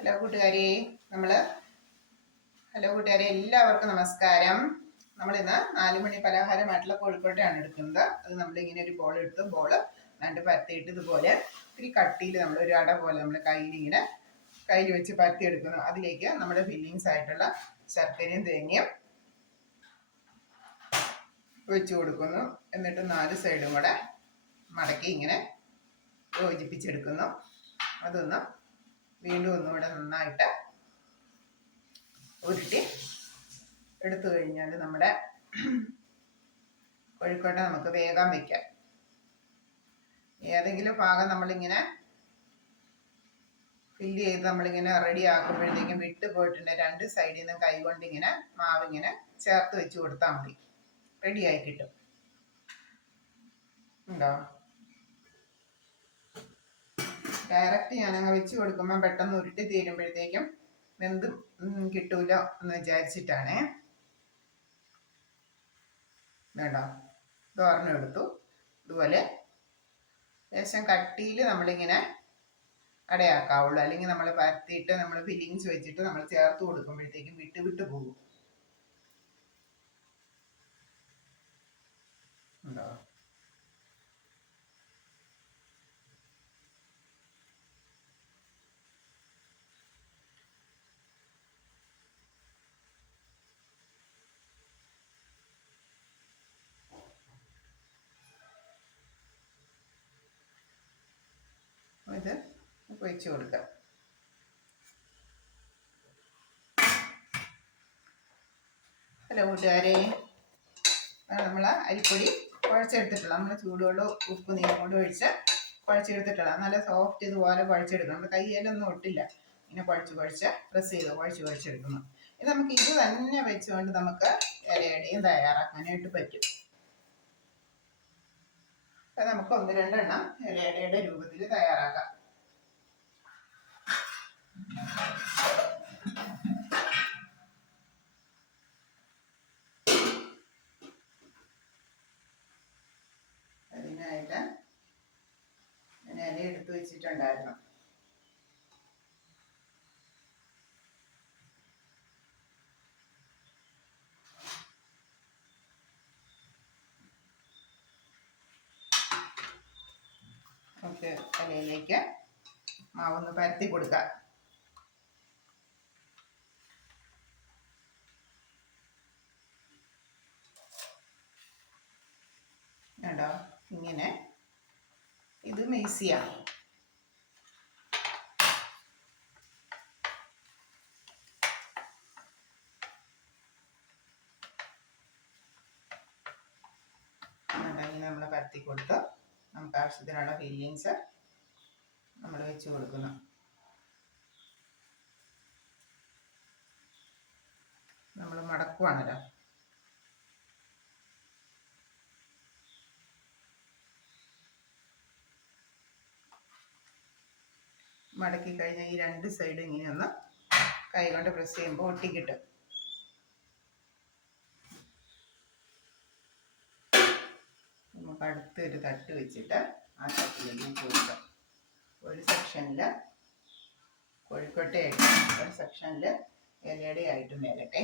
Hello കൂട്ടുകാരെ എല്ലാവർക്കും നമസ്കാരം. നമ്മളിന്ന് 4 മണി പലഹാരമായിട്ടുള്ള കോഴിക്കോട്ടയാണ് എടുക്കുന്നത്. അത് നമ്മളിങ്ങനെ ഒരു ബോൾ എടുത്ത് രണ്ട് പരത്തിയിട്ട് ഇതുപോലെ ഇത്തിരി കട്ടിയിൽ ഒരു അട പോലെ നമ്മൾ കയ്യിൽ വെച്ച് പരത്തി എടുക്കുന്നു. അതിലേക്ക് നമ്മുടെ ഫില്ലിങ്സ് ആയിട്ടുള്ള ശർക്കരയും തേങ്ങയും വെച്ച് കൊടുക്കുന്നു. എന്നിട്ട് 4 സൈഡും കൂടെ മടക്കി ഇങ്ങനെ യോജിപ്പിച്ചെടുക്കുന്നു. അതൊന്ന് വീണ്ടും ഒന്നുകൂടെ നന്നായിട്ട് ഉരുട്ടി എടുത്തു കഴിഞ്ഞാൽ നമ്മുടെ കോഴിക്കോട്ട നമുക്ക് വേഗം വയ്ക്കാം. ഏതെങ്കിലും ഭാഗം നമ്മളിങ്ങനെ ഫില്ല് ചെയ്ത് നമ്മളിങ്ങനെ റെഡി ആക്കുമ്പോഴത്തേക്കും വിട്ടു പോയിട്ടുണ്ട്. 2 സൈഡിൽ നിന്നും കൈകൊണ്ട് ഇങ്ങനെ മാവിങ്ങനെ ചേർത്ത് വെച്ച് കൊടുത്താൽ മതി, റെഡിയായി കിട്ടും. ഉണ്ടോ? ഡയറക്റ്റ് ഞാനങ്ങ് വെച്ച് കൊടുക്കുമ്പോൾ പെട്ടെന്ന് ഉരുട്ടി തീരുമ്പോഴത്തേക്കും വെന്ത് കിട്ടൂല എന്ന് വിചാരിച്ചിട്ടാണേ. വേണ്ടോ, തോർണം എടുത്തു. ഇതുപോലെ ലേശം കട്ടിയിൽ നമ്മളിങ്ങനെ അടയാക്കാവുള്ളൂ. അല്ലെങ്കിൽ നമ്മൾ പരത്തിയിട്ട് നമ്മൾ ഫില്ലിങ്സ് വെച്ചിട്ട് നമ്മൾ ചേർത്ത് കൊടുക്കുമ്പോഴത്തേക്കും വിട്ട് പോകും. ഉണ്ടോ? ഇത് വെച്ച് കൊടുക്കാം. ഹലോ കൂട്ടുകാരെ, നമ്മൾ അരിപ്പൊടി കുഴച്ചെടുത്തിട്ടുള്ള നമ്മൾ ചൂടുവെള്ളം ഉപ്പ് നീരും കൊണ്ട് ഒഴിച്ച് കുഴച്ചെടുത്തിട്ടുള്ള നല്ല സോഫ്റ്റ് ഇതുപോലെ കുഴച്ചെടുക്കണം. നമ്മുടെ കയ്യിലൊന്നും ഒട്ടില്ല. ഇങ്ങനെ കുഴച്ച് പ്രസ് ചെയ്ത് കുഴച്ചെടുക്കുന്നു. ഇത് നമുക്ക് ഇത് തന്നെ വെച്ചുകൊണ്ട് നമുക്ക് ഇലയുടെയും തയ്യാറാക്കാനായിട്ട് പറ്റും. അപ്പം നമുക്ക് 1-2 എണ്ണം ഇലയുടെ രൂപത്തിൽ തയ്യാറാക്കാം. അതിനായിട്ട് ഞാൻ ഇല എടുത്ത് വെച്ചിട്ടുണ്ടായിരുന്നു. നമുക്ക് ഇലയിലേക്ക് മാവൊന്ന് പരത്തി കൊടുക്കാം. കേട്ടോ, ഇങ്ങനെ ഇത് ഈസിയാണ്. ഇങ്ങനെ നമ്മൾ പരത്തി കൊടുത്ത് നമുക്ക് ആവശ്യത്തിനുള്ള ഫില്ലിങ്സ് നമ്മൾ വെച്ച് കൊടുക്കുന്നു. നമ്മൾ മടക്കുവാണല്ലോ. മടക്കി കഴിഞ്ഞാൽ ഈ 2 സൈഡും ഇങ്ങനെയൊന്ന് കൈ കൊണ്ട് പ്രസ് ചെയ്യുമ്പോൾ ഒട്ടിക്കിട്ടും. നമുക്ക് അടുത്തൊരു തട്ട് വെച്ചിട്ട് ആ തട്ടിലേക്ക് കൊടുക്കാം. ഒരു സെക്ഷനിൽ കോഴിക്കോട്ടയായിട്ട്, ഒരു സെക്ഷനിൽ ഇലയുടെ ആയിട്ടും വരട്ടെ.